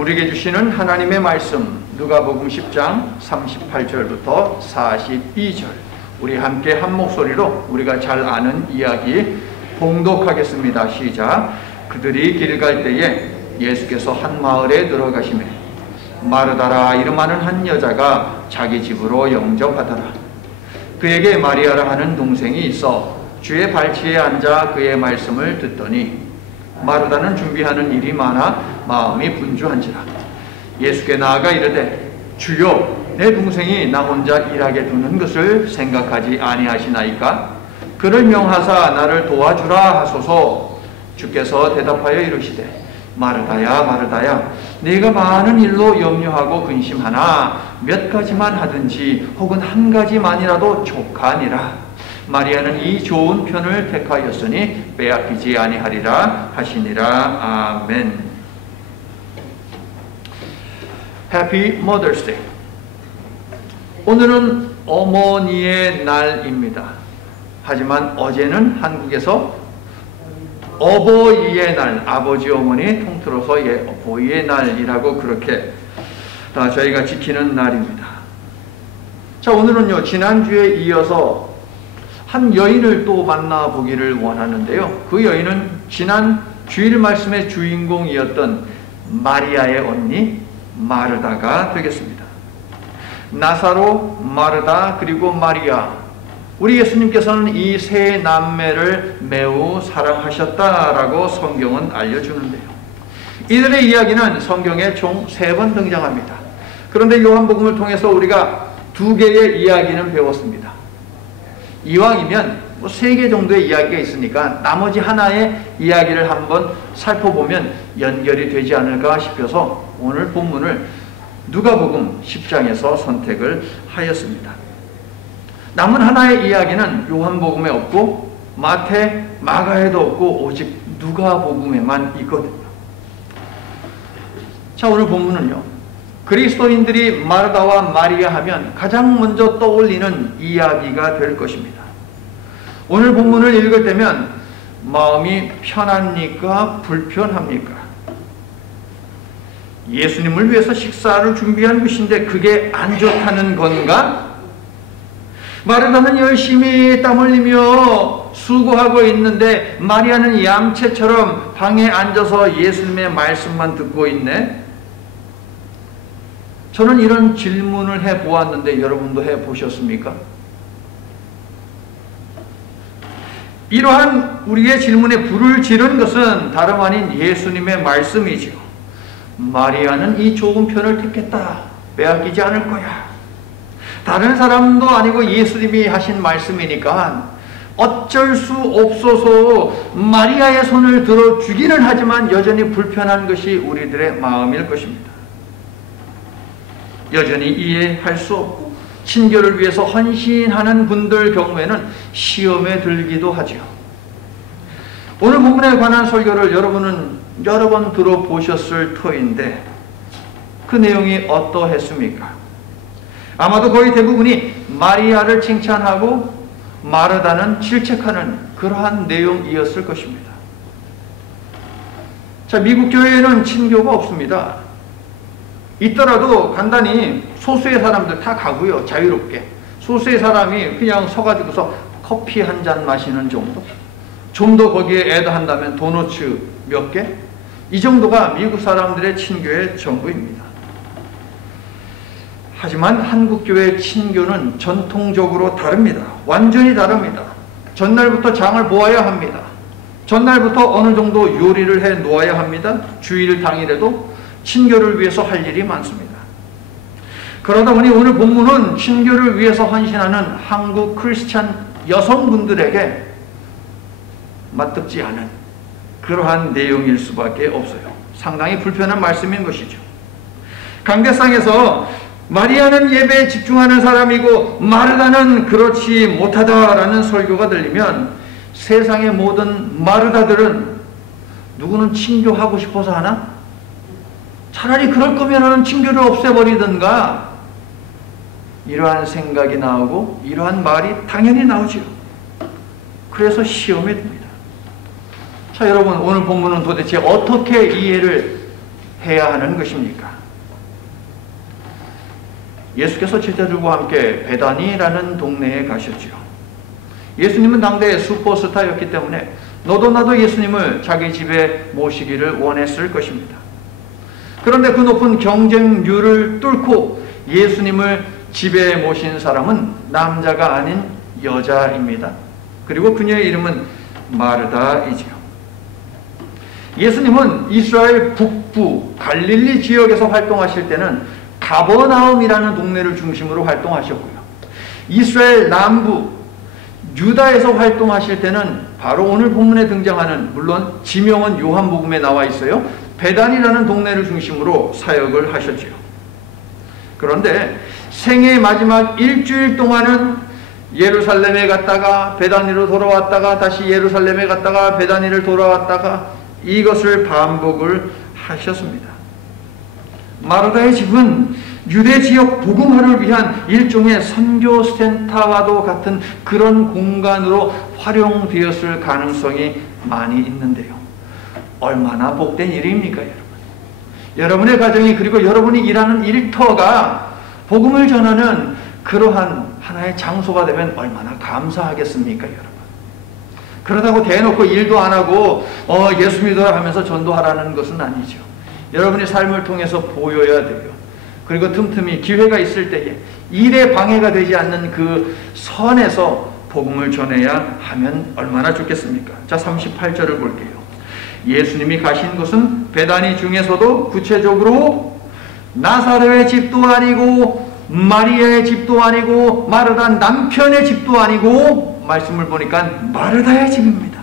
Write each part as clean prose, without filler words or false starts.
우리에게 주시는 하나님의 말씀 누가복음 10장 38절부터 42절 우리 함께 한 목소리로 우리가 잘 아는 이야기 봉독하겠습니다. 시작. 그들이 길 갈 때에 예수께서 한 마을에 들어가시매 마르다라 이름하는 한 여자가 자기 집으로 영접하더라. 그에게 마리아라 하는 동생이 있어 주의 발치에 앉아 그의 말씀을 듣더니 마르다는 준비하는 일이 많아 마음이 분주한지라. 예수께 나아가 이르되 주여 내 동생이 나 혼자 일하게 두는 것을 생각하지 아니하시나이까? 그를 명하사 나를 도와주라 하소서. 주께서 대답하여 이르시되 마르다야 마르다야 네가 많은 일로 염려하고 근심하나 몇 가지만 하든지 혹은 한 가지만이라도 족하니라. 마리아는 이 좋은 편을 택하였으니 빼앗기지 아니하리라 하시니라. 아멘. Happy Mother's Day. 오늘은 어머니의 날입니다. 하지만 어제는 한국에서 어버이의 날, 아버지 어머니 통틀어서 어버이의 날이라고 그렇게 저희가 지키는 날입니다. 자, 오늘은요 지난주에 이어서 한 여인을 또 만나보기를 원하는데요. 그 여인은 지난 주일 말씀의 주인공이었던 마리아의 언니 마르다가 되겠습니다. 나사로, 마르다, 그리고 마리아. 우리 예수님께서는 이 세 남매를 매우 사랑하셨다라고 성경은 알려주는데요. 이들의 이야기는 성경에 총 3번 등장합니다. 그런데 요한복음을 통해서 우리가 2개의 이야기는 배웠습니다. 이왕이면 3개 정도의 이야기가 있으니까 나머지 하나의 이야기를 한번 살펴보면 연결이 되지 않을까 싶어서 오늘 본문을 누가복음 10장에서 선택을 하였습니다. 남은 하나의 이야기는 요한복음에 없고 마태, 마가에도 없고 오직 누가복음에만 있거든요. 자, 오늘 본문은요, 그리스도인들이 마르다와 마리아 하면 가장 먼저 떠올리는 이야기가 될 것입니다. 오늘 본문을 읽을 때면 마음이 편합니까? 불편합니까? 예수님을 위해서 식사를 준비한 것인데 그게 안 좋다는 건가? 마르다는 열심히 땀 흘리며 수고하고 있는데 마리아는 얌체처럼 방에 앉아서 예수님의 말씀만 듣고 있네? 저는 이런 질문을 해보았는데 여러분도 해보셨습니까? 이러한 우리의 질문에 불을 지른 것은 다름 아닌 예수님의 말씀이죠. 마리아는 이 좋은 편을 택했다. 빼앗기지 않을 거야. 다른 사람도 아니고 예수님이 하신 말씀이니까 어쩔 수 없어서 마리아의 손을 들어주기는 하지만 여전히 불편한 것이 우리들의 마음일 것입니다. 여전히 이해할 수 없고 친교를 위해서 헌신하는 분들 경우에는 시험에 들기도 하죠. 오늘 본문에 관한 설교를 여러분은 여러 번 들어보셨을 터인데 그 내용이 어떠했습니까? 아마도 거의 대부분이 마리아를 칭찬하고 마르다는 질책하는 그러한 내용이었을 것입니다. 자, 미국 교회에는 친교가 없습니다. 있더라도 간단히 소수의 사람들 다 가고요. 자유롭게. 소수의 사람이 그냥 서가지고서 커피 한 잔 마시는 정도. 좀 더 거기에 애드한다면 도너츠 몇 개? 이 정도가 미국 사람들의 친교의 전부입니다. 하지만 한국교회의 친교는 전통적으로 다릅니다. 완전히 다릅니다. 전날부터 장을 보아야 합니다. 전날부터 어느 정도 요리를 해 놓아야 합니다. 주일 당일에도 친교를 위해서 할 일이 많습니다. 그러다 보니 오늘 본문은 친교를 위해서 헌신하는 한국 크리스찬 여성분들에게 맞듣지 않은 그러한 내용일 수밖에 없어요. 상당히 불편한 말씀인 것이죠. 강대상에서 마리아는 예배에 집중하는 사람이고 마르다는 그렇지 못하다라는 설교가 들리면 세상의 모든 마르다들은 누구는 친교하고 싶어서 하나? 차라리 그럴 거면 친교를 없애버리든가 이러한 생각이 나오고 이러한 말이 당연히 나오죠. 그래서 시험에 듭니다. 자, 여러분 오늘 본문은 도대체 어떻게 이해를 해야 하는 것입니까? 예수께서 제자들과 함께 베다니라는 동네에 가셨지요. 예수님은 당대의 슈퍼스타였기 때문에 너도 나도 예수님을 자기 집에 모시기를 원했을 것입니다. 그런데 그 높은 경쟁률을 뚫고 예수님을 집에 모신 사람은 남자가 아닌 여자입니다. 그리고 그녀의 이름은 마르다이지요. 예수님은 이스라엘 북부 갈릴리 지역에서 활동하실 때는 가버나움이라는 동네를 중심으로 활동하셨고요. 이스라엘 남부 유다에서 활동하실 때는 바로 오늘 본문에 등장하는, 물론 지명은 요한복음에 나와 있어요, 베단이라는 동네를 중심으로 사역을 하셨지요. 그런데 생애의 마지막 일주일 동안은 예루살렘에 갔다가 베다니로 돌아왔다가 다시 예루살렘에 갔다가 베다니를 돌아왔다가 이것을 반복을 하셨습니다. 마르다의 집은 유대 지역 복음화를 위한 일종의 선교 센터와도 같은 그런 공간으로 활용되었을 가능성이 많이 있는데요. 얼마나 복된 일입니까, 여러분? 여러분의 가정이, 그리고 여러분이 일하는 일터가 복음을 전하는 그러한 하나의 장소가 되면 얼마나 감사하겠습니까, 여러분? 그러다고 대놓고 일도 안 하고 예수 믿어라 하면서 전도하라는 것은 아니죠. 여러분의 삶을 통해서 보여야 돼요. 그리고 틈틈이 기회가 있을 때에 일에 방해가 되지 않는 그 선에서 복음을 전해야 하면 얼마나 좋겠습니까? 자, 38절을 볼게요. 예수님이 가신 곳은 베다니 중에서도 구체적으로 나사로의 집도 아니고 마리아의 집도 아니고 마르다 남편의 집도 아니고 말씀을 보니까 마르다의 집입니다.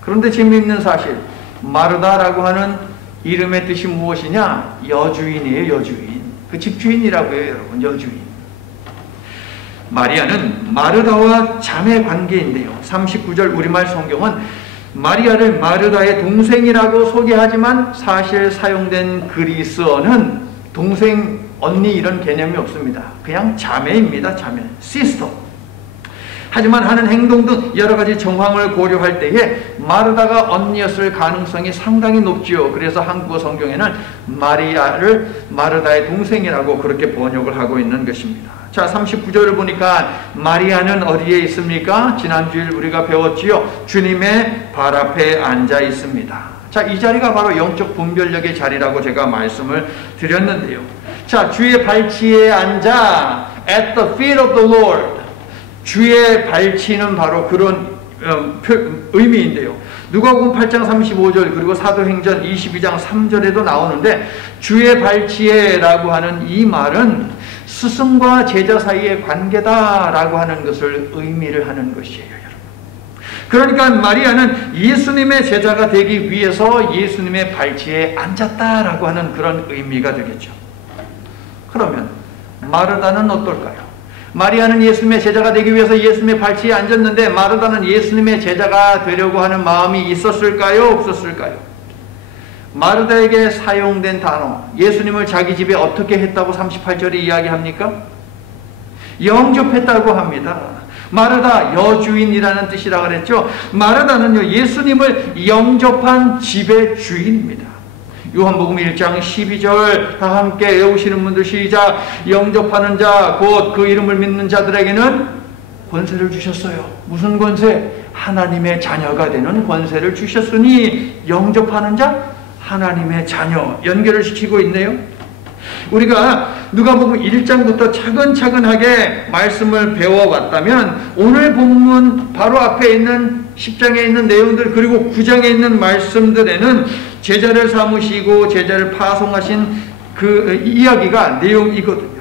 그런데 재미있는 사실, 마르다라고 하는 이름의 뜻이 무엇이냐? 여주인이에요, 여주인. 그 집주인이라고 해요, 여러분, 여주인. 마리아는 마르다와 자매 관계인데요. 39절 우리말 성경은 마리아를 마르다의 동생이라고 소개하지만 사실 사용된 그리스어는 동생, 언니 이런 개념이 없습니다. 그냥 자매입니다, 자매. 시스터. 하지만 하는 행동 등 여러 가지 정황을 고려할 때에 마르다가 언니였을 가능성이 상당히 높지요. 그래서 한국어 성경에는 마리아를 마르다의 동생이라고 그렇게 번역을 하고 있는 것입니다. 자, 39절을 보니까 마리아는 어디에 있습니까? 지난주일 우리가 배웠지요. 주님의 발 앞에 앉아 있습니다. 자, 이 자리가 바로 영적 분별력의 자리라고 제가 말씀을 드렸는데요. 자, 주의 발치에 앉아 at the feet of the Lord. 주의 발치는 바로 그런 의미인데요. 누가복음 8장 35절 그리고 사도행전 22장 3절에도 나오는데 주의 발치에라고 하는 이 말은 스승과 제자 사이의 관계다라고 하는 것을 의미를 하는 것이에요, 여러분. 그러니까 마리아는 예수님의 제자가 되기 위해서 예수님의 발치에 앉았다라고 하는 그런 의미가 되겠죠. 그러면 마르다는 어떨까요? 마리아는 예수님의 제자가 되기 위해서 예수님의 발치에 앉았는데 마르다는 예수님의 제자가 되려고 하는 마음이 있었을까요? 없었을까요? 마르다에게 사용된 단어, 예수님을 자기 집에 어떻게 했다고 38절에 이야기합니까? 영접했다고 합니다. 마르다, 여주인이라는 뜻이라 그랬죠. 마르다는요, 예수님을 영접한 집의 주인입니다. 요한복음 1장 12절 다 함께 외우시는 분들 시작. 영접하는 자 곧 그 이름을 믿는 자들에게는 권세를 주셨어요. 무슨 권세? 하나님의 자녀가 되는 권세를 주셨으니 영접하는 자 하나님의 자녀 연결을 시키고 있네요. 우리가 누가복음 1장부터 차근차근하게 말씀을 배워왔다면 오늘 본문 바로 앞에 있는 10장에 있는 내용들 그리고 9장에 있는 말씀들에는 제자를 삼으시고 제자를 파송하신 그 이야기가 내용이거든요.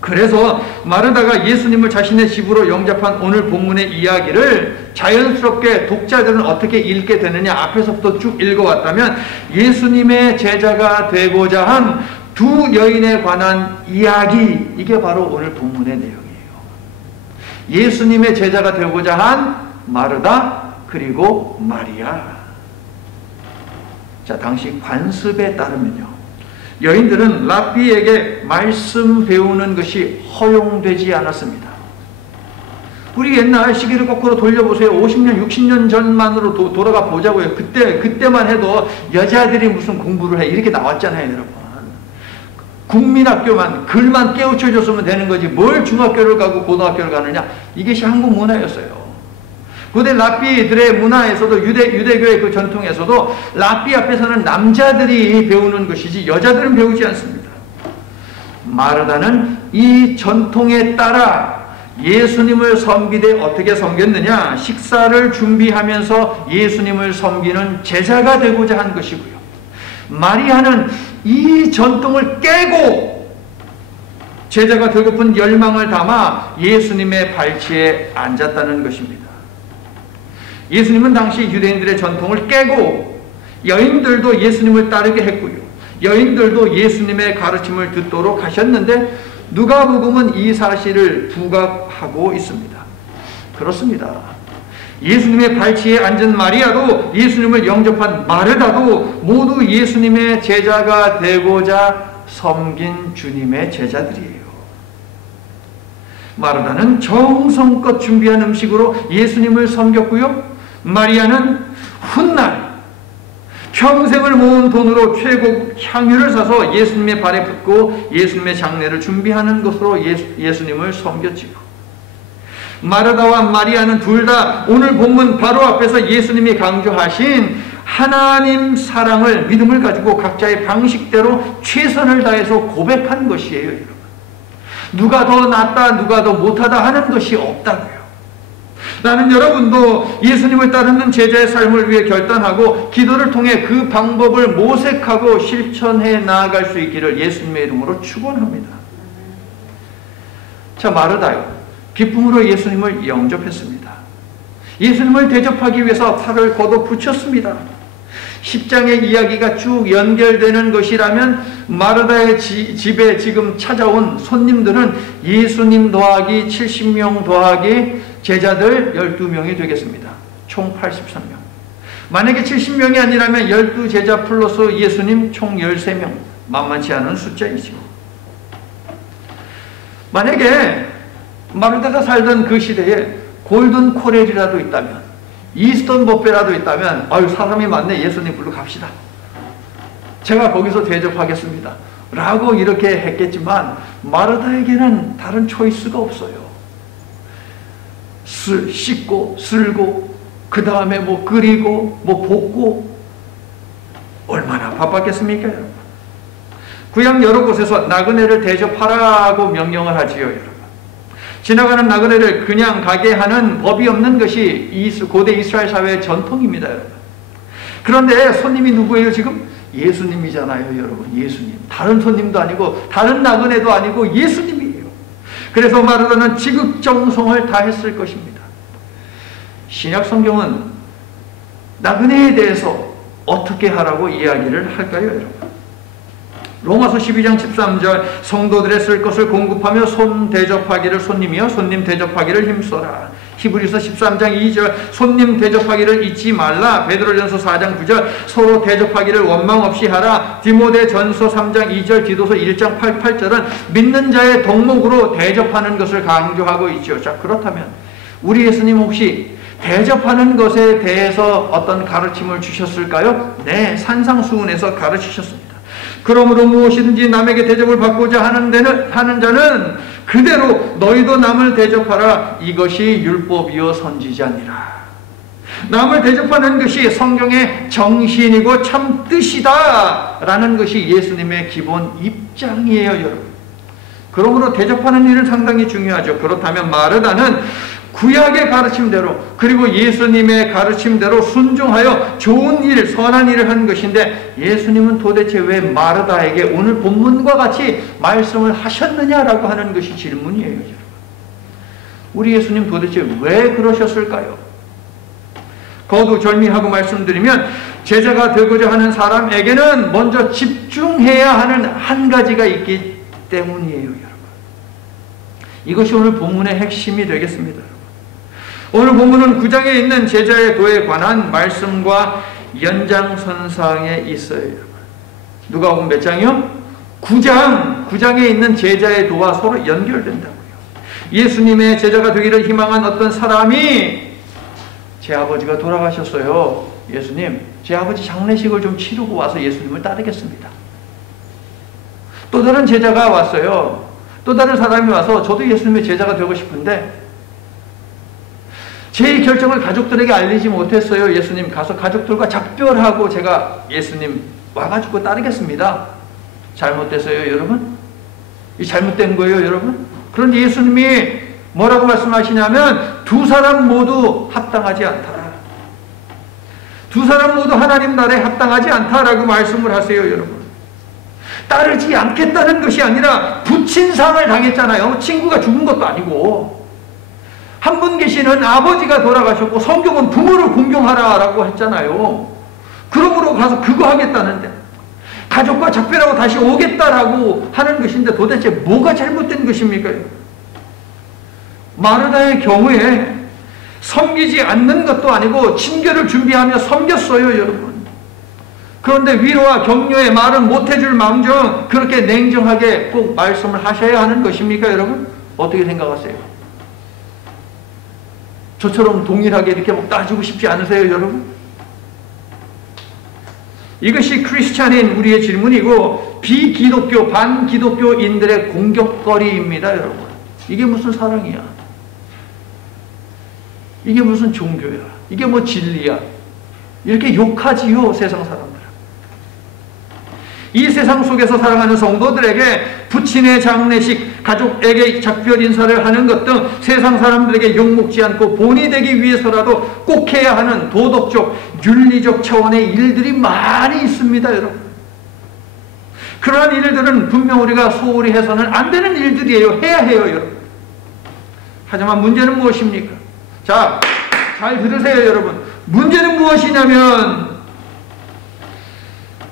그래서 마르다가 예수님을 자신의 집으로 영접한 오늘 본문의 이야기를 자연스럽게 독자들은 어떻게 읽게 되느냐 앞에서부터 쭉 읽어왔다면 예수님의 제자가 되고자 한 두 여인에 관한 이야기, 이게 바로 오늘 본문의 내용이에요. 예수님의 제자가 되고자 한 마르다 그리고 마리아. 자, 당시 관습에 따르면요, 여인들은 랍비에게 말씀 배우는 것이 허용되지 않았습니다. 우리 옛날 시기를 거꾸로 돌려보세요. 50년, 60년 전만으로 돌아가 보자고요. 그때만 해도 여자들이 무슨 공부를 해. 이렇게 나왔잖아요, 여러분. 국민학교만, 글만 깨우쳐줬으면 되는 거지. 뭘 중학교를 가고 고등학교를 가느냐. 이것이 한국 문화였어요. 고대 랍비들의 문화에서도, 유대교의 그 전통에서도 랍비 앞에서는 남자들이 배우는 것이지 여자들은 배우지 않습니다. 마르다는 이 전통에 따라 예수님을 섬기되 어떻게 섬겼느냐? 식사를 준비하면서 예수님을 섬기는 제자가 되고자 한 것이고요. 마리아는 이 전통을 깨고 제자가 되고픈 열망을 담아 예수님의 발치에 앉았다는 것입니다. 예수님은 당시 유대인들의 전통을 깨고 여인들도 예수님을 따르게 했고요. 여인들도 예수님의 가르침을 듣도록 하셨는데 누가복음은 이 사실을 부각하고 있습니다. 그렇습니다. 예수님의 발치에 앉은 마리아도 예수님을 영접한 마르다도 모두 예수님의 제자가 되고자 섬긴 주님의 제자들이에요. 마르다는 정성껏 준비한 음식으로 예수님을 섬겼고요. 마리아는 훗날 평생을 모은 돈으로 최고 향유를 사서 예수님의 발에 붓고 예수님의 장례를 준비하는 것으로 예수님을 섬겼지요. 마르다와 마리아는 둘 다 오늘 본문 바로 앞에서 예수님이 강조하신 하나님 사랑을, 믿음을 가지고 각자의 방식대로 최선을 다해서 고백한 것이에요. 여러분. 누가 더 낫다, 누가 더 못하다 하는 것이 없다고요. 나는 여러분도 예수님을 따르는 제자의 삶을 위해 결단하고 기도를 통해 그 방법을 모색하고 실천해 나아갈 수 있기를 예수님의 이름으로 축원합니다. 자, 마르다요. 기쁨으로 예수님을 영접했습니다. 예수님을 대접하기 위해서 팔을 걷어 붙였습니다. 10장의 이야기가 쭉 연결되는 것이라면 마르다의 집에 지금 찾아온 손님들은 예수님 더하기 70명 더하기 제자들 12명이 되겠습니다. 총 83명. 만약에 70명이 아니라면 12제자 플러스 예수님 총 13명. 만만치 않은 숫자이죠. 만약에 마르다가 살던 그 시대에 골든 코렐이라도 있다면, 이스턴 버페라도 있다면, 아유 사람이 많네, 예수님 불러 갑시다. 제가 거기서 대접하겠습니다. 라고 이렇게 했겠지만 마르다에게는 다른 초이스가 없어요. 씻고 쓸고 그 다음에 뭐 끓이고 뭐 볶고 얼마나 바빴겠습니까? 여러분. 구약 여러 곳에서 나그네를 대접하라고 명령을 하지요. 여러분. 지나가는 나그네를 그냥 가게 하는 법이 없는 것이 고대 이스라엘 사회의 전통입니다. 여러분. 그런데 손님이 누구예요 지금? 예수님이잖아요. 여러분. 예수님. 다른 손님도 아니고 다른 나그네도 아니고 예수님이에요. 그래서 마르다는 지극정성을 다했을 것입니다. 신약 성경은 나그네에 대해서 어떻게 하라고 이야기를 할까요, 여러분? 로마서 12장 13절 성도들의 쓸 것을 공급하며 손 대접하기를 손님이여 손님 대접하기를 힘써라. 히브리서 13장 2절 손님 대접하기를 잊지 말라. 베드로전서 4장 9절 서로 대접하기를 원망 없이 하라. 디모데전서 3장 2절 디도서 1장 8절은 믿는 자의 덕목으로 대접하는 것을 강조하고 있죠. 자, 그렇다면 우리 예수님 혹시 대접하는 것에 대해서 어떤 가르침을 주셨을까요? 네, 산상수훈에서 가르치셨습니다. 그러므로 무엇이든지 남에게 대접을 받고자 하는 자는 그대로 너희도 남을 대접하라. 이것이 율법이요 선지자니라. 남을 대접하는 것이 성경의 정신이고 참 뜻이다 라는 것이 예수님의 기본 입장이에요, 여러분. 그러므로 대접하는 일은 상당히 중요하죠. 그렇다면 마르다는 구약의 가르침대로 그리고 예수님의 가르침대로 순종하여 좋은 일, 선한 일을 한 것인데 예수님은 도대체 왜 마르다에게 오늘 본문과 같이 말씀을 하셨느냐라고 하는 것이 질문이에요. 여러분. 우리 예수님 도대체 왜 그러셨을까요? 거두절미하고 말씀드리면 제자가 되고자 하는 사람에게는 먼저 집중해야 하는 한 가지가 있기 때문이에요. 여러분. 이것이 오늘 본문의 핵심이 되겠습니다. 오늘 본문은 9장에 있는 제자의 도에 관한 말씀과 연장선상에 있어요. 누가복음 몇 장이요? 9장에 있는 제자의 도와 서로 연결된다고요. 예수님의 제자가 되기를 희망한 어떤 사람이 제 아버지가 돌아가셨어요. 예수님, 제 아버지 장례식을 좀 치르고 와서 예수님을 따르겠습니다. 또 다른 제자가 왔어요. 또 다른 사람이 와서 저도 예수님의 제자가 되고 싶은데 제 결정을 가족들에게 알리지 못했어요. 예수님, 가서 가족들과 작별하고 제가 예수님 와가지고 따르겠습니다. 잘못됐어요, 여러분? 이 잘못된 거예요, 여러분? 그런데 예수님이 뭐라고 말씀하시냐면 두 사람 모두 합당하지 않다. 두 사람 모두 하나님 나라에 합당하지 않다라고 말씀을 하세요, 여러분. 따르지 않겠다는 것이 아니라 부친상을 당했잖아요. 친구가 죽은 것도 아니고. 한 분 계시는 아버지가 돌아가셨고 성경은 부모를 공경하라라고 했잖아요. 그러므로 가서 그거 하겠다는데 가족과 작별하고 다시 오겠다라고 하는 것인데 도대체 뭐가 잘못된 것입니까? 마르다의 경우에 섬기지 않는 것도 아니고 친교를 준비하며 섬겼어요, 여러분. 그런데 위로와 격려의 말은 못해줄 망정 그렇게 냉정하게 꼭 말씀을 하셔야 하는 것입니까, 여러분? 어떻게 생각하세요? 저처럼 동일하게 이렇게 막 따지고 싶지 않으세요, 여러분? 이것이 크리스찬인 우리의 질문이고 비기독교, 반기독교인들의 공격거리입니다, 여러분. 이게 무슨 사랑이야? 이게 무슨 종교야? 이게 뭐 진리야? 이렇게 욕하지요, 세상 사람들. 이 세상 속에서 살아가는 성도들에게 부친의 장례식, 가족에게 작별 인사를 하는 것 등 세상 사람들에게 욕먹지 않고 본이 되기 위해서라도 꼭 해야 하는 도덕적, 윤리적 차원의 일들이 많이 있습니다, 여러분. 그러한 일들은 분명 우리가 소홀히 해서는 안 되는 일들이에요. 해야 해요, 여러분. 하지만 문제는 무엇입니까? 자, 잘 들으세요, 여러분. 문제는 무엇이냐면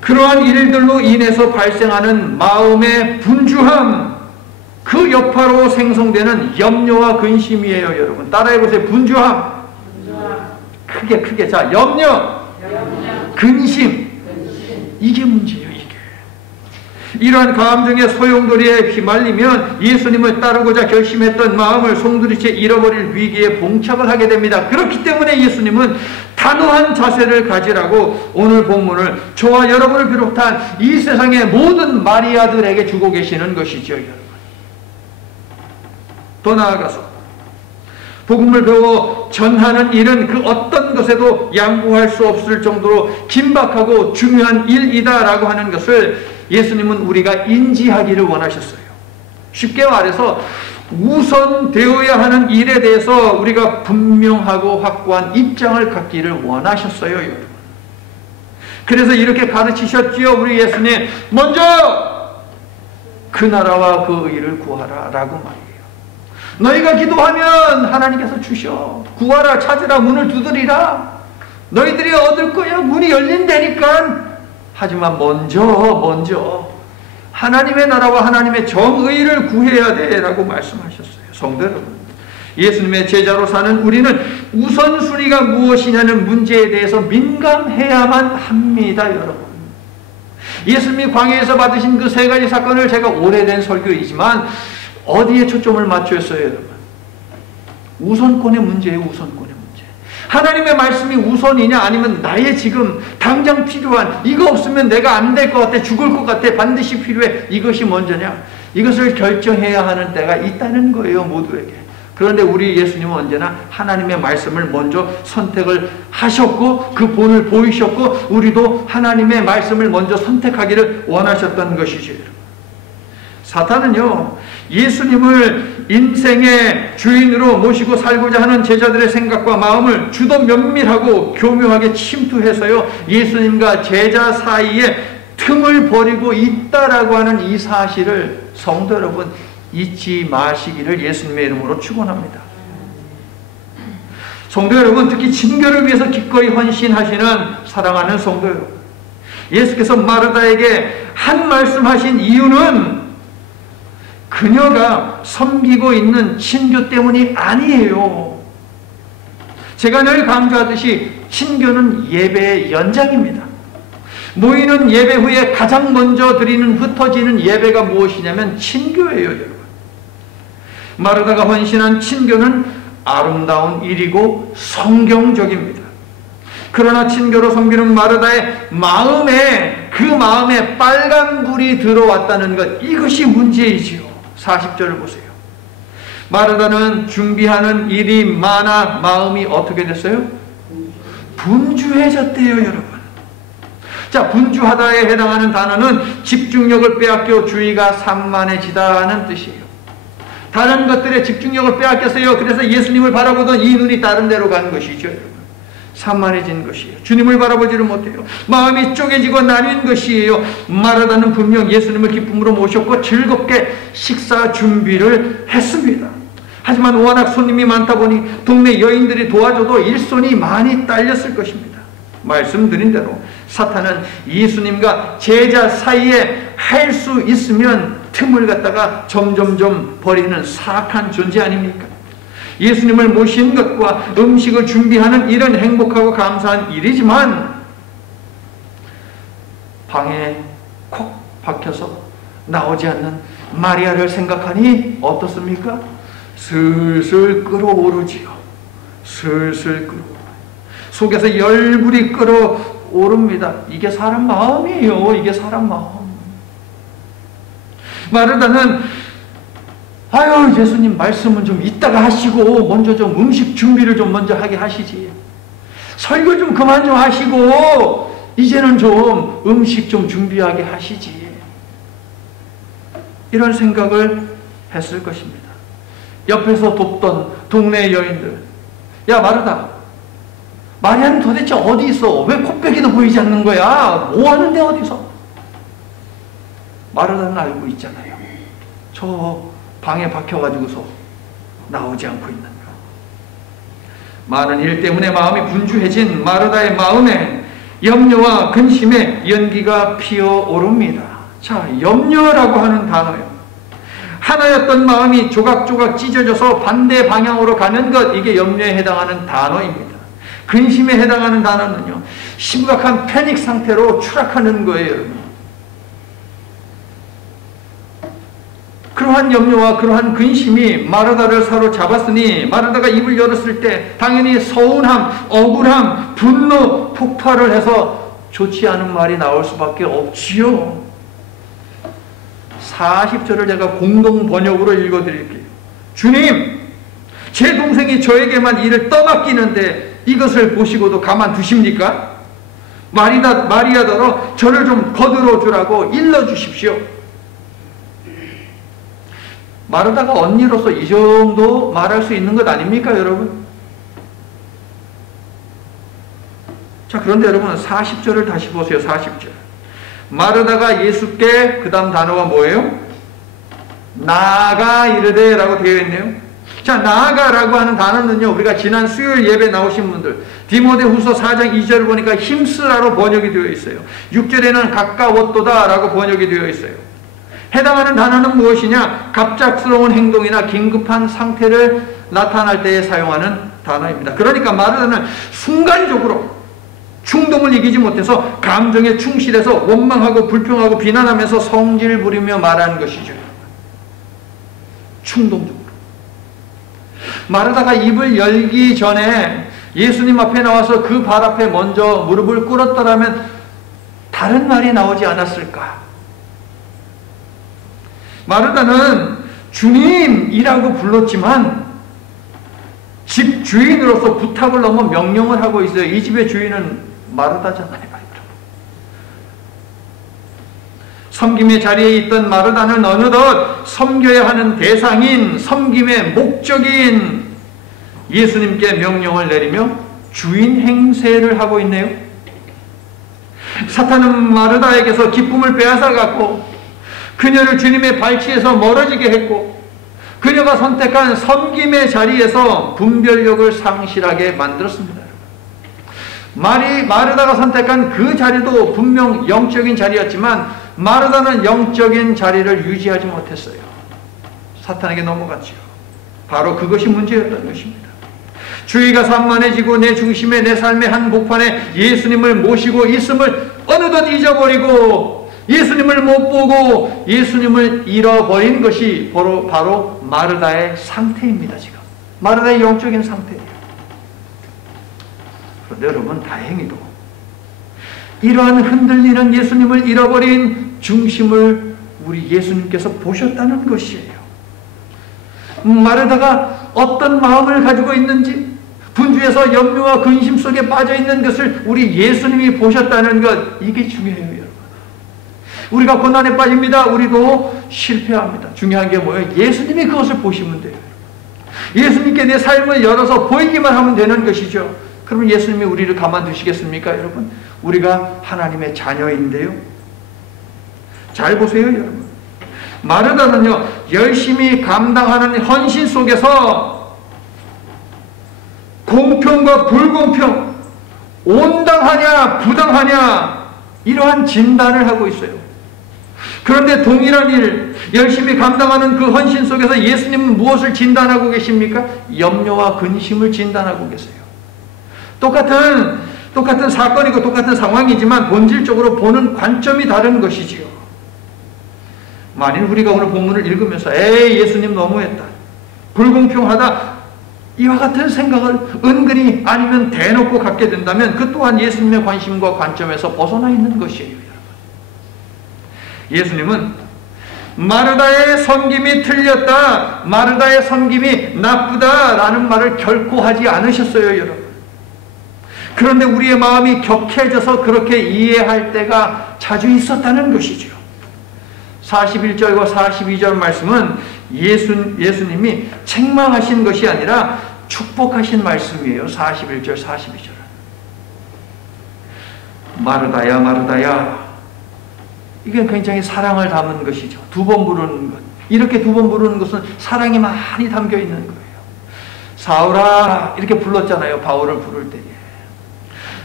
그러한 일들로 인해서 발생하는 마음의 분주함, 그 여파로 생성되는 염려와 근심이에요, 여러분. 따라해보세요. 분주함. 크게. 자, 염려. 근심. 이게 문제예요, 이게. 이러한 감정의 소용돌이에 휘말리면 예수님을 따르고자 결심했던 마음을 송두리째 잃어버릴 위기에 봉착을 하게 됩니다. 그렇기 때문에 예수님은 단호한 자세를 가지라고 오늘 본문을 저와 여러분을 비롯한 이 세상의 모든 마리아들에게 주고 계시는 것이죠, 여러분. 더 나아가서 복음을 배워 전하는 일은 그 어떤 것에도 양보할 수 없을 정도로 긴박하고 중요한 일이다라고 하는 것을 예수님은 우리가 인지하기를 원하셨어요. 쉽게 말해서 우선되어야 하는 일에 대해서 우리가 분명하고 확고한 입장을 갖기를 원하셨어요, 여러분. 그래서 이렇게 가르치셨지요, 우리 예수님. 먼저 그 나라와 그 의를 구하라 라고 말이에요. 너희가 기도하면 하나님께서 주셔. 구하라, 찾으라, 문을 두드리라. 너희들이 얻을 거야. 문이 열린다니까. 하지만 먼저 하나님의 나라와 하나님의 정의를 구해야 돼 라고 말씀하셨어요. 성도 여러분, 예수님의 제자로 사는 우리는 우선순위가 무엇이냐는 문제에 대해서 민감해야만 합니다, 여러분. 예수님이 광야에서 받으신 그 세 가지 사건을 제가 오래된 설교이지만 어디에 초점을 맞추었어요, 여러분? 우선권의 문제예요, 우선권의 문제. 하나님의 말씀이 우선이냐 아니면 나의 지금 당장 필요한, 이거 없으면 내가 안 될 것 같아, 죽을 것 같아, 반드시 필요해, 이것이 먼저냐? 이것을 결정해야 하는 때가 있다는 거예요, 모두에게. 그런데 우리 예수님은 언제나 하나님의 말씀을 먼저 선택을 하셨고 그 본을 보이셨고 우리도 하나님의 말씀을 먼저 선택하기를 원하셨던 것이죠. 사탄은요, 예수님을 인생의 주인으로 모시고 살고자 하는 제자들의 생각과 마음을 주도 면밀하고 교묘하게 침투해서요, 예수님과 제자 사이에 틈을 버리고 있다라고 하는 이 사실을 성도 여러분 잊지 마시기를 예수님의 이름으로 축원합니다. 성도 여러분, 특히 친교를 위해서 기꺼이 헌신하시는 사랑하는 성도 여러분, 예수께서 마르다에게 한 말씀하신 이유는 그녀가 섬기고 있는 친교 때문이 아니에요. 제가 늘 강조하듯이 친교는 예배의 연장입니다. 모이는 예배 후에 가장 먼저 드리는 흩어지는 예배가 무엇이냐면 친교예요, 여러분. 마르다가 헌신한 친교는 아름다운 일이고 성경적입니다. 그러나 친교로 섬기는 마르다의 마음에, 그 마음에 빨간불이 들어왔다는 것, 이것이 문제이지요. 40절을 보세요. 마르다는 준비하는 일이 많아 마음이 어떻게 됐어요? 분주해졌대요, 여러분. 자, 분주하다에 해당하는 단어는 집중력을 빼앗겨 주의가 산만해지다는 뜻이에요. 다른 것들에 집중력을 빼앗겼어요. 그래서 예수님을 바라보던 이 눈이 다른 데로 간 것이죠, 여러분. 산만해진 것이에요. 주님을 바라보지를 못해요. 마음이 쪼개지고 나뉜 것이에요. 마르다는 분명 예수님을 기쁨으로 모셨고 즐겁게 식사 준비를 했습니다. 하지만 워낙 손님이 많다 보니 동네 여인들이 도와줘도 일손이 많이 딸렸을 것입니다. 말씀드린 대로 사탄은 예수님과 제자 사이에 할 수 있으면 틈을 갖다가 점점점 버리는 사악한 존재 아닙니까? 예수님을 모신 것과 음식을 준비하는 일은 행복하고 감사한 일이지만 방에 콕 박혀서 나오지 않는 마리아를 생각하니 어떻습니까? 슬슬 끓어오르지요. 슬슬 끓어오르. 속에서 열불이 끓어오릅니다. 이게 사람 마음이에요. 이게 사람 마음. 마르다는 아유, 예수님 말씀은 좀 이따가 하시고 먼저 좀 음식 준비를 좀 먼저 하게 하시지. 설교 좀 그만 좀 하시고 이제는 좀 음식 좀 준비하게 하시지. 이런 생각을 했을 것입니다. 옆에서 돕던 동네 여인들, 야 마르다, 마리아는 도대체 어디 있어? 왜 콧배기도 보이지 않는 거야? 뭐 하는데 어디서? 마르다는 알고 있잖아요. 저 방에 박혀가지고서 나오지 않고 있는 거. 많은 일 때문에 마음이 분주해진 마르다의 마음에 염려와 근심의 연기가 피어오릅니다. 자, 염려라고 하는 단어요. 하나였던 마음이 조각조각 찢어져서 반대 방향으로 가는 것, 이게 염려에 해당하는 단어입니다. 근심에 해당하는 단어는요, 심각한 패닉 상태로 추락하는 거예요, 여러분. 그러한 염려와 그러한 근심이 마르다를 사로잡았으니 마르다가 입을 열었을 때 당연히 서운함, 억울함, 분노, 폭발을 해서 좋지 않은 말이 나올 수밖에 없지요. 40절을 제가 공동 번역으로 읽어드릴게요. 주님, 제 동생이 저에게만 일을 떠맡기는데 이것을 보시고도 가만두십니까? 마리아더러 저를 좀 거들어 주라고 일러주십시오. 마르다가 언니로서 이 정도 말할 수 있는 것 아닙니까, 여러분? 자, 그런데 여러분 40절을 다시 보세요. 40절. 마르다가 예수께, 그 다음 단어가 뭐예요? 나아가 이르되 라고 되어 있네요. 자, 나아가라고 하는 단어는요, 우리가 지난 수요일 예배 나오신 분들 디모데후서 4장 2절을 보니까 힘쓰라로 번역이 되어 있어요. 6절에는 가까웠도다 라고 번역이 되어 있어요. 해당하는 단어는 무엇이냐? 갑작스러운 행동이나 긴급한 상태를 나타날 때에 사용하는 단어입니다. 그러니까 마르다는 순간적으로 충동을 이기지 못해서 감정에 충실해서 원망하고 불평하고 비난하면서 성질 부리며 말하는 것이죠. 충동적으로. 마르다가 입을 열기 전에 예수님 앞에 나와서 그 발 앞에 먼저 무릎을 꿇었더라면 다른 말이 나오지 않았을까? 마르다는 주님이라고 불렀지만 집 주인으로서 부탁을 넘어 명령을 하고 있어요. 이 집의 주인은 마르다잖아요. 섬김의 자리에 있던 마르다는 어느덧 섬겨야 하는 대상인, 섬김의 목적인 예수님께 명령을 내리며 주인 행세를 하고 있네요. 사탄은 마르다에게서 기쁨을 빼앗아갔고 그녀를 주님의 발치에서 멀어지게 했고 그녀가 선택한 섬김의 자리에서 분별력을 상실하게 만들었습니다. 마르다가 선택한 그 자리도 분명 영적인 자리였지만 마르다는 영적인 자리를 유지하지 못했어요. 사탄에게 넘어갔죠. 바로 그것이 문제였던 것입니다. 주의가 산만해지고 내 중심에 내 삶의 한 복판에 예수님을 모시고 있음을 어느덧 잊어버리고 예수님을 못 보고 예수님을 잃어버린 것이 바로 마르다의 상태입니다. 지금 마르다의 영적인 상태예요. 그런데 여러분, 다행히도 이러한 흔들리는 예수님을 잃어버린 중심을 우리 예수님께서 보셨다는 것이에요. 마르다가 어떤 마음을 가지고 있는지, 분주해서 염려와 근심 속에 빠져 있는 것을 우리 예수님이 보셨다는 것, 이게 중요해요, 여러분. 우리가 고난에 빠집니다. 우리도 실패합니다. 중요한 게 뭐예요? 예수님이 그것을 보시면 돼요. 예수님께 내 삶을 열어서 보이기만 하면 되는 것이죠. 그러면 예수님이 우리를 가만두시겠습니까, 여러분? 우리가 하나님의 자녀인데요. 잘 보세요, 여러분. 마르다는요, 열심히 감당하는 헌신 속에서 공평과 불공평, 온당하냐 부당하냐, 이러한 진단을 하고 있어요. 그런데 동일한 일, 열심히 감당하는 그 헌신 속에서 예수님은 무엇을 진단하고 계십니까? 염려와 근심을 진단하고 계세요. 똑같은 사건이고 똑같은 상황이지만 본질적으로 보는 관점이 다른 것이지요. 만일 우리가 오늘 본문을 읽으면서 에이, 예수님 너무했다, 불공평하다, 이와 같은 생각을 은근히 아니면 대놓고 갖게 된다면 그 또한 예수님의 관심과 관점에서 벗어나 있는 것이에요. 예수님은 마르다의 섬김이 틀렸다, 마르다의 섬김이 나쁘다라는 말을 결코 하지 않으셨어요, 여러분. 그런데 우리의 마음이 격해져서 그렇게 이해할 때가 자주 있었다는 것이죠. 41절과 42절 말씀은 예수님이 책망하신 것이 아니라 축복하신 말씀이에요. 41절, 42절은. 마르다야, 마르다야. 이게 굉장히 사랑을 담은 것이죠. 두 번 부르는 것. 이렇게 두 번 부르는 것은 사랑이 많이 담겨 있는 거예요. 사울아, 이렇게 불렀잖아요. 바울을 부를 때에.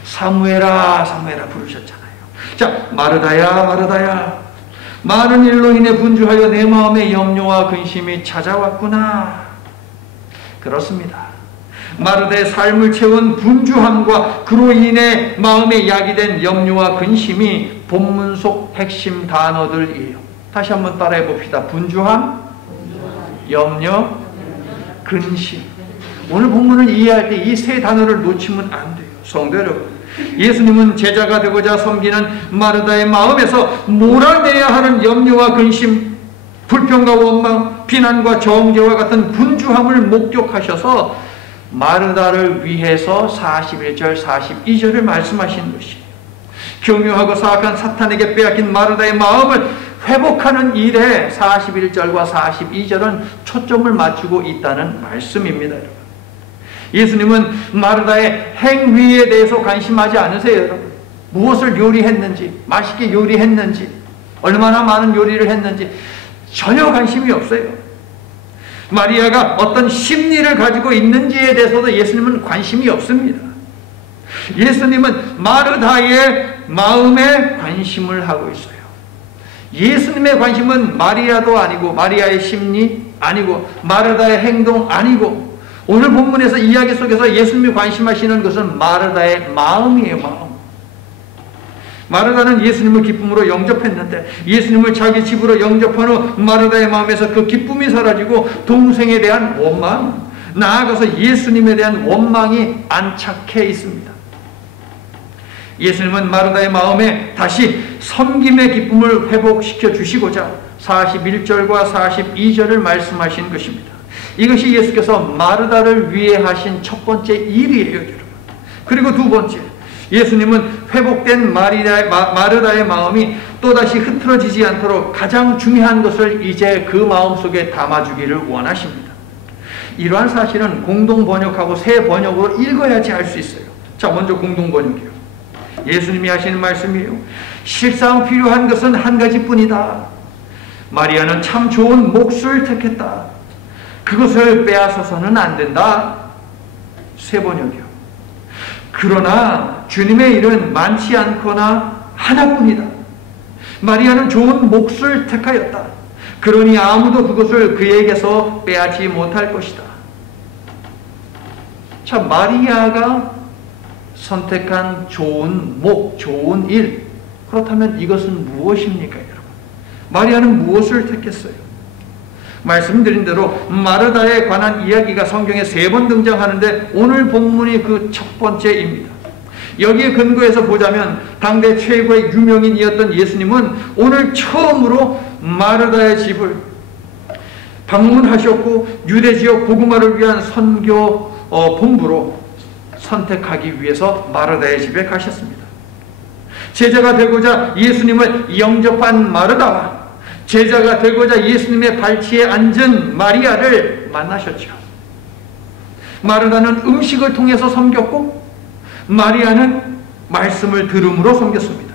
사무엘아, 사무엘아 부르셨잖아요. 자, 마르다야, 마르다야. 많은 일로 인해 분주하여 내 마음에 염려와 근심이 찾아왔구나. 그렇습니다. 마르다의 삶을 채운 분주함과 그로 인해 마음에 야기된 염려와 근심이 본문 속 핵심 단어들이에요. 다시 한번 따라해 봅시다. 분주함, 염려, 근심. 오늘 본문을 이해할 때 이 세 단어를 놓치면 안 돼요. 성도 여러분, 예수님은 제자가 되고자 섬기는 마르다의 마음에서 몰아내야 하는 염려와 근심, 불평과 원망, 비난과 정죄와 같은 분주함을 목격하셔서 마르다를 위해서 41절, 42절을 말씀하신 것이에요. 교묘하고 사악한 사탄에게 빼앗긴 마르다의 마음을 회복하는 일에 41절과 42절은 초점을 맞추고 있다는 말씀입니다, 여러분. 예수님은 마르다의 행위에 대해서 관심하지 않으세요, 여러분. 무엇을 요리했는지, 맛있게 요리했는지, 얼마나 많은 요리를 했는지 전혀 관심이 없어요. 마리아가 어떤 심리를 가지고 있는지에 대해서도 예수님은 관심이 없습니다. 예수님은 마르다의 마음에 관심을 하고 있어요. 예수님의 관심은 마리아도 아니고, 마리아의 심리 아니고, 마르다의 행동 아니고, 오늘 본문에서 이야기 속에서 예수님이 관심하시는 것은 마르다의 마음이에요, 마음. 마르다는 예수님을 기쁨으로 영접했는데 예수님을 자기 집으로 영접한 후 마르다의 마음에서 그 기쁨이 사라지고 동생에 대한 원망, 나아가서 예수님에 대한 원망이 안착해 있습니다. 예수님은 마르다의 마음에 다시 섬김의 기쁨을 회복시켜 주시고자 41절과 42절을 말씀하신 것입니다. 이것이 예수께서 마르다를 위해 하신 첫 번째 일이에요, 여러분. 그리고 두 번째, 예수님은 회복된 마르다의 마음이 또다시 흐트러지지 않도록 가장 중요한 것을 이제 그 마음속에 담아주기를 원하십니다. 이러한 사실은 공동번역하고 새 번역으로 읽어야지 알 수 있어요. 자, 먼저 공동번역이요. 예수님이 하시는 말씀이에요. 실상 필요한 것은 한 가지뿐이다. 마리아는 참 좋은 몫을 택했다. 그것을 빼앗아서는 안 된다. 새 번역이요. 그러나 주님의 일은 많지 않거나 하나뿐이다. 마리아는 좋은 몫을 택하였다. 그러니 아무도 그것을 그에게서 빼앗지 못할 것이다. 자, 마리아가 선택한 좋은 목, 좋은 일, 그렇다면 이것은 무엇입니까, 여러분? 마리아는 무엇을 택했어요? 말씀드린 대로 마르다에 관한 이야기가 성경에 3번 등장하는데 오늘 본문이 그 첫 번째입니다. 여기에 근거해서 보자면 당대 최고의 유명인이었던 예수님은 오늘 처음으로 마르다의 집을 방문하셨고 유대 지역 복음화를 위한 선교 본부로 선택하기 위해서 마르다의 집에 가셨습니다. 제자가 되고자 예수님을 영접한 마르다와 제자가 되고자 예수님의 발치에 앉은 마리아를 만나셨죠. 마르다는 음식을 통해서 섬겼고 마리아는 말씀을 들음으로 섬겼습니다.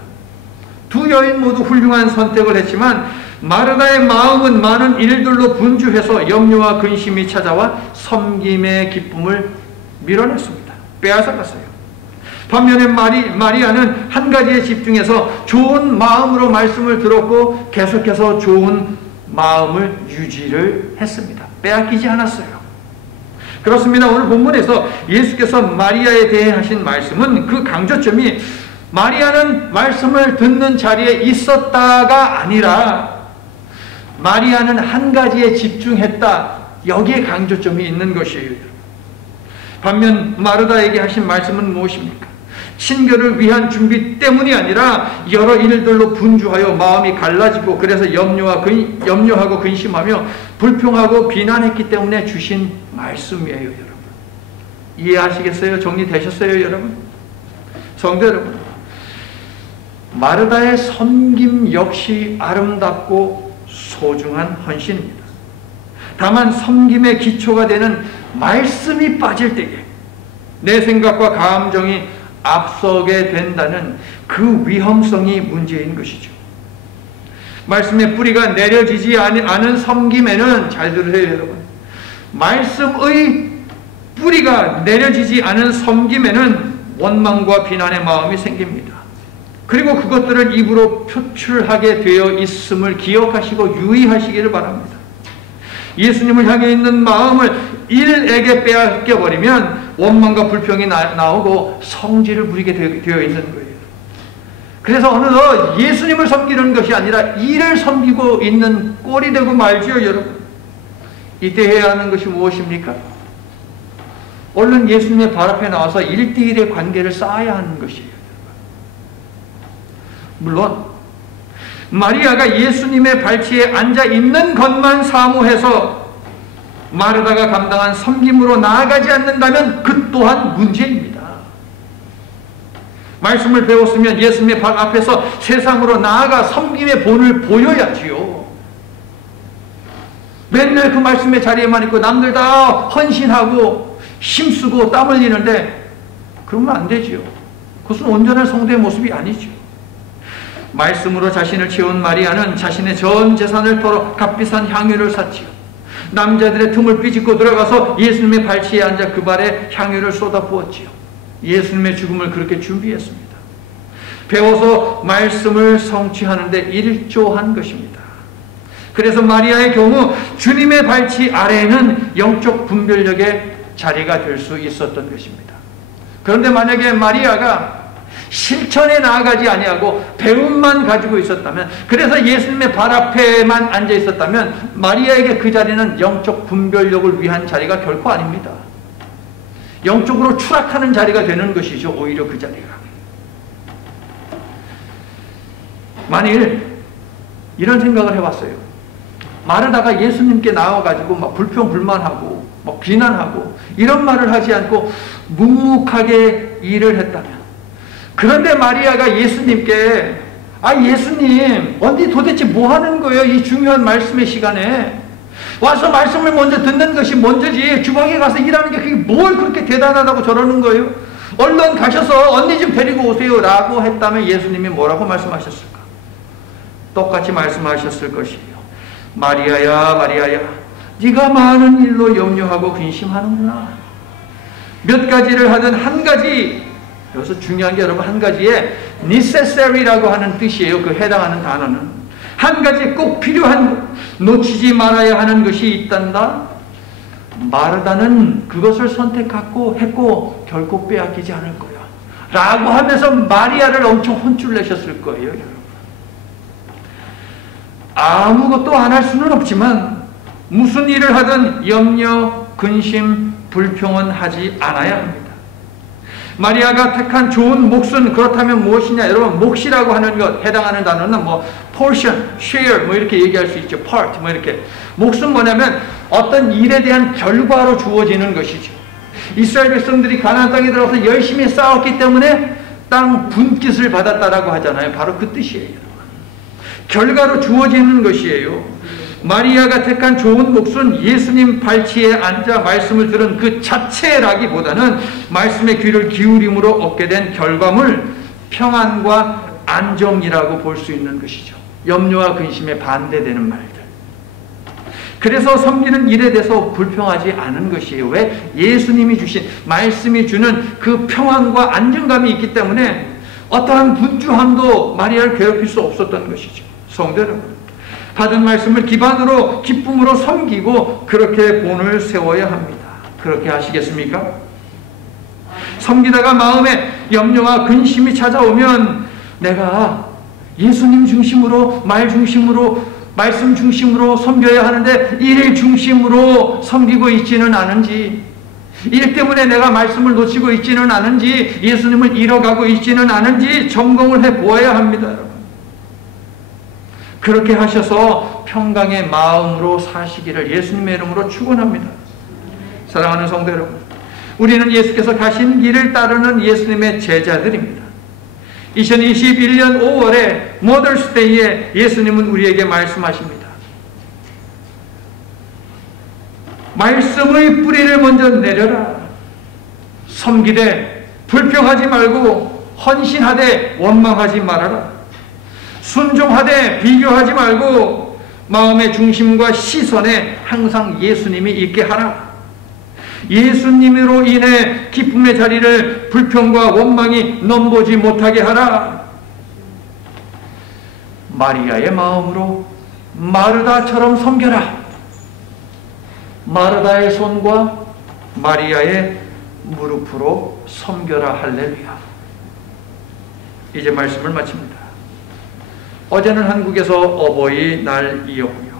두 여인 모두 훌륭한 선택을 했지만 마르다의 마음은 많은 일들로 분주해서 염려와 근심이 찾아와 섬김의 기쁨을 밀어냈습니다. 빼앗아갔어요. 반면에 마리아는 한 가지에 집중해서 좋은 마음으로 말씀을 들었고 계속해서 좋은 마음을 유지를 했습니다. 빼앗기지 않았어요. 그렇습니다. 오늘 본문에서 예수께서 마리아에 대해 하신 말씀은 그 강조점이 마리아는 말씀을 듣는 자리에 있었다가 아니라 마리아는 한 가지에 집중했다. 여기에 강조점이 있는 것이에요. 반면 마르다에게 하신 말씀은 무엇입니까? 친교를 위한 준비 때문이 아니라 여러 일들로 분주하여 마음이 갈라지고 그래서 염려하고 근심하며 불평하고 비난했기 때문에 주신 말씀이에요, 여러분. 이해하시겠어요? 정리되셨어요, 여러분? 성도 여러분, 마르다의 섬김 역시 아름답고 소중한 헌신입니다. 다만 섬김의 기초가 되는 말씀이 빠질 때에 내 생각과 감정이 앞서게 된다는 그 위험성이 문제인 것이죠. 말씀의 뿌리가 내려지지 않은 섬김에는, 잘 들으세요 여러분, 말씀의 뿌리가 내려지지 않은 섬김에는 원망과 비난의 마음이 생깁니다. 그리고 그것들을 입으로 표출하게 되어 있음을 기억하시고 유의하시기를 바랍니다. 예수님을 향해 있는 마음을 일에게 빼앗겨버리면 원망과 불평이 나오고 성질을 부리게 되어 있는 거예요. 그래서 어느덧 예수님을 섬기는 것이 아니라 일을 섬기고 있는 꼴이 되고 말지요, 여러분. 이때 해야 하는 것이 무엇입니까? 얼른 예수님의 발 앞에 나와서 1대1의 관계를 쌓아야 하는 것이에요. 물론 마리아가 예수님의 발치에 앉아 있는 것만 사모해서 마르다가 감당한 섬김으로 나아가지 않는다면 그 또한 문제입니다. 말씀을 배웠으면 예수님의 발 앞에서 세상으로 나아가 섬김의 본을 보여야지요. 맨날 그 말씀의 자리에만 있고 남들 다 헌신하고 힘쓰고 땀 흘리는데 그러면 안 되지요. 그것은 온전한 성도의 모습이 아니죠. 말씀으로 자신을 채운 마리아는 자신의 전 재산을 털어 값비싼 향유를 샀지요. 남자들의 틈을 삐집고 들어가서 예수님의 발치에 앉아 그 발에 향유를 쏟아부었지요. 예수님의 죽음을 그렇게 준비했습니다. 배워서 말씀을 성취하는 데 일조한 것입니다. 그래서 마리아의 경우 주님의 발치 아래에는 영적 분별력의 자리가 될 수 있었던 것입니다. 그런데 만약에 마리아가 실천에 나아가지 아니하고 배움만 가지고 있었다면, 그래서 예수님의 발 앞에만 앉아 있었다면 마리아에게 그 자리는 영적 분별력을 위한 자리가 결코 아닙니다. 영적으로 추락하는 자리가 되는 것이죠. 오히려 그 자리가. 만일 이런 생각을 해봤어요. 마르다가 예수님께 나와가지고 막 불평불만하고 막 비난하고 이런 말을 하지 않고 묵묵하게 일을 했다면, 그런데 마리아가 예수님께 예수님 어디 도대체 뭐 하는 거예요? 이 중요한 말씀의 시간에 와서 말씀을 먼저 듣는 것이 먼저지 주방에 가서 일하는 게 그게 뭘 그렇게 대단하다고 저러는 거예요? 얼른 가셔서 언니 좀 데리고 오세요 라고 했다면 예수님이 뭐라고 말씀하셨을까? 똑같이 말씀하셨을 것이에요. 마리아야 마리아야, 네가 많은 일로 염려하고 근심하는구나. 몇 가지를 하든 한 가지, 여기서 중요한 게 여러분 한 가지에 necessary라고 하는 뜻이에요. 그 해당하는 단어는 한 가지 꼭 필요한, 놓치지 말아야 하는 것이 있단다. 마르다는 그것을 선택하고 했고 결코 빼앗기지 않을 거야. 라고 하면서 마리아를 엄청 혼쭐 내셨을 거예요, 여러분. 아무것도 안 할 수는 없지만 무슨 일을 하든 염려, 근심, 불평은 하지 않아야 합니다. 마리아가 택한 좋은 몫은 그렇다면 무엇이냐? 여러분, 몫이라고 하는 것 해당하는 단어는 뭐 portion, share 뭐 이렇게 얘기할 수 있죠. part 뭐 이렇게. 몫은 뭐냐면 어떤 일에 대한 결과로 주어지는 것이죠. 이스라엘 백성들이 가나안 땅에 들어가서 열심히 싸웠기 때문에 땅 분깃을 받았다라고 하잖아요. 바로 그 뜻이에요. 결과로 주어지는 것이에요. 마리아가 택한 좋은 몫은 예수님 발치에 앉아 말씀을 들은 그 자체라기보다는 말씀의 귀를 기울임으로 얻게 된 결과물, 평안과 안정이라고 볼 수 있는 것이죠. 염려와 근심에 반대되는 말들. 그래서 섬기는 일에 대해서 불평하지 않은 것이에요. 왜? 예수님이 주신, 말씀이 주는 그 평안과 안정감이 있기 때문에 어떠한 분주함도 마리아를 괴롭힐 수 없었던 것이죠. 성도 여러분, 받은 말씀을 기반으로 기쁨으로 섬기고 그렇게 본을 세워야 합니다. 그렇게 하시겠습니까? 섬기다가 마음에 염려와 근심이 찾아오면 내가 예수님 중심으로, 말 중심으로, 말씀 중심으로 섬겨야 하는데 일 중심으로 섬기고 있지는 않은지, 일 때문에 내가 말씀을 놓치고 있지는 않은지, 예수님을 잃어가고 있지는 않은지 점검을 해보아야 합니다. 여러분. 그렇게 하셔서 평강의 마음으로 사시기를 예수님의 이름으로 축원합니다. 사랑하는 성도 여러분, 우리는 예수께서 가신 길을 따르는 예수님의 제자들입니다. 2021년 5월에 모더스데이에 예수님은 우리에게 말씀하십니다. 말씀의 뿌리를 먼저 내려라. 섬기되 불평하지 말고 헌신하되 원망하지 말아라. 순종하되 비교하지 말고 마음의 중심과 시선에 항상 예수님이 있게 하라. 예수님으로 인해 기쁨의 자리를 불평과 원망이 넘보지 못하게 하라. 마리아의 마음으로 마르다처럼 섬겨라. 마르다의 손과 마리아의 무릎으로 섬겨라. 할렐루야. 이제 말씀을 마칩니다. 어제는 한국에서 어버이날이었고요.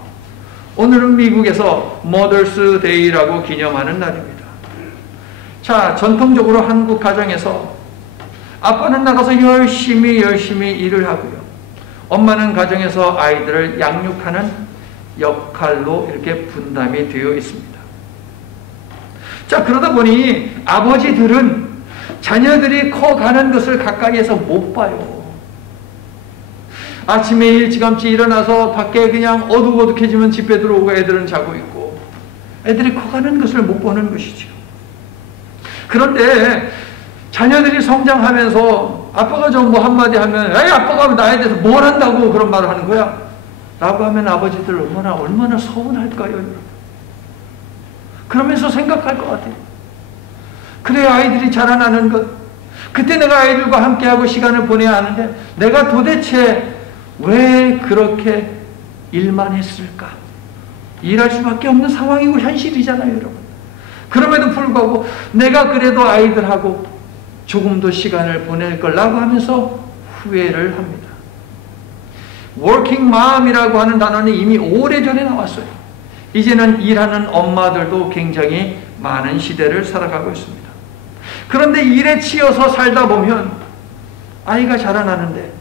오늘은 미국에서 머더스 데이라고 기념하는 날입니다. 자, 전통적으로 한국 가정에서 아빠는 나가서 열심히 일을 하고요. 엄마는 가정에서 아이들을 양육하는 역할로 이렇게 분담이 되어 있습니다. 자, 그러다 보니 아버지들은 자녀들이 커가는 것을 가까이에서 못 봐요. 아침에 일찌감치 일어나서 밖에 그냥 어둑어둑해지면 집에 들어오고 애들은 자고 있고 애들이 커가는 것을 못 보는 것이죠. 그런데 자녀들이 성장하면서 아빠가 좀 뭐 한마디 하면 에이 아빠가 나에 대해서 뭘 한다고 그런 말을 하는 거야? 라고 하면 아버지들 얼마나 서운할까요? 여러분? 그러면서 생각할 것 같아요. 그래 아이들이 자라나는 것, 그때 내가 아이들과 함께하고 시간을 보내야 하는데 내가 도대체 왜 그렇게 일만 했을까? 일할 수밖에 없는 상황이고 현실이잖아요, 여러분. 그럼에도 불구하고 내가 그래도 아이들하고 조금 더 시간을 보낼 거라고 하면서 후회를 합니다. working mom이라고 하는 단어는 이미 오래전에 나왔어요. 이제는 일하는 엄마들도 굉장히 많은 시대를 살아가고 있습니다. 그런데 일에 치여서 살다 보면 아이가 자라나는데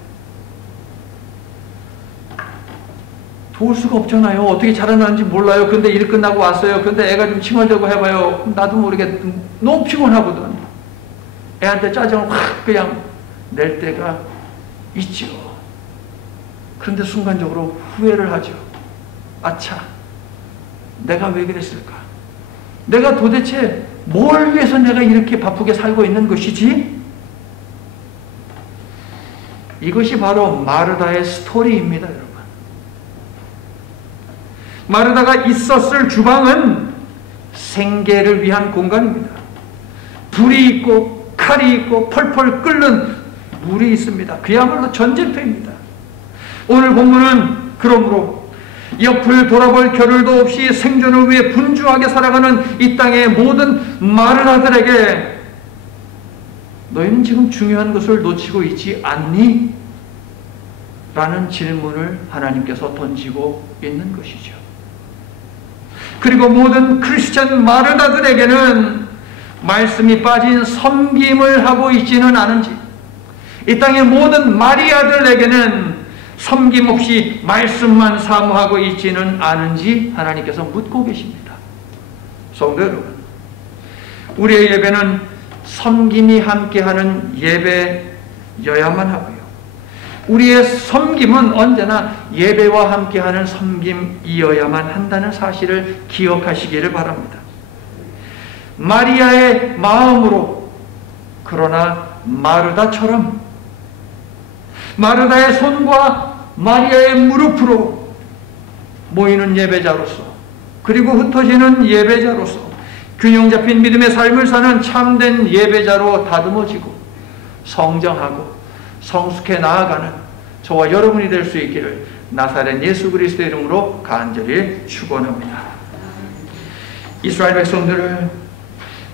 도울 수가 없잖아요. 어떻게 자라나는지 몰라요. 근데 일 끝나고 왔어요. 근데 애가 좀 칭얼대고 해봐요. 나도 모르게 너무 피곤하거든. 애한테 짜증을 확 그냥 낼 때가 있죠. 그런데 순간적으로 후회를 하죠. 아차, 내가 왜 그랬을까? 내가 도대체 뭘 위해서 내가 이렇게 바쁘게 살고 있는 것이지? 이것이 바로 마르다의 스토리입니다, 여러분. 마르다가 있었을 주방은 생계를 위한 공간입니다. 불이 있고 칼이 있고 펄펄 끓는 물이 있습니다. 그야말로 전쟁터입니다. 오늘 본문은 그러므로 옆을 돌아볼 겨를도 없이 생존을 위해 분주하게 살아가는 이 땅의 모든 마르다들에게 너희는 지금 중요한 것을 놓치고 있지 않니? 라는 질문을 하나님께서 던지고 있는 것이죠. 그리고 모든 크리스천 마르다들에게는 말씀이 빠진 섬김을 하고 있지는 않은지, 이 땅의 모든 마리아들에게는 섬김 없이 말씀만 사모하고 있지는 않은지 하나님께서 묻고 계십니다. 성도 여러분, 우리의 예배는 섬김이 함께하는 예배여야만 하고요, 우리의 섬김은 언제나 예배와 함께하는 섬김이어야만 한다는 사실을 기억하시기를 바랍니다. 마리아의 마음으로, 그러나 마르다처럼, 마르다의 손과 마리아의 무릎으로 모이는 예배자로서, 그리고 흩어지는 예배자로서, 균형 잡힌 믿음의 삶을 사는 참된 예배자로 다듬어지고 성장하고 성숙해 나아가는 저와 여러분이 될 수 있기를 나사렛 예수 그리스도의 이름으로 간절히 축원합니다. 이스라엘 백성들을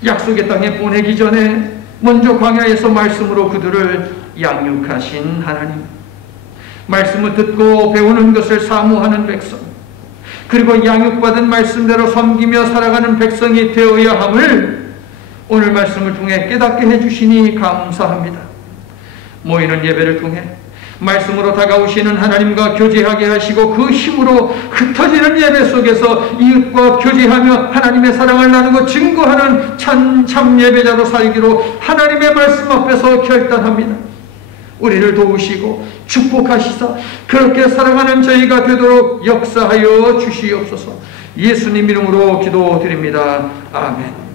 약속의 땅에 보내기 전에 먼저 광야에서 말씀으로 그들을 양육하신 하나님, 말씀을 듣고 배우는 것을 사모하는 백성, 그리고 양육받은 말씀대로 섬기며 살아가는 백성이 되어야 함을 오늘 말씀을 통해 깨닫게 해주시니 감사합니다. 모이는 예배를 통해 말씀으로 다가오시는 하나님과 교제하게 하시고 그 힘으로 흩어지는 예배 속에서 이웃과 교제하며 하나님의 사랑을 나누고 증거하는 참 예배자로 살기로 하나님의 말씀 앞에서 결단합니다. 우리를 도우시고 축복하시사 그렇게 사랑하는 저희가 되도록 역사하여 주시옵소서. 예수님 이름으로 기도드립니다. 아멘.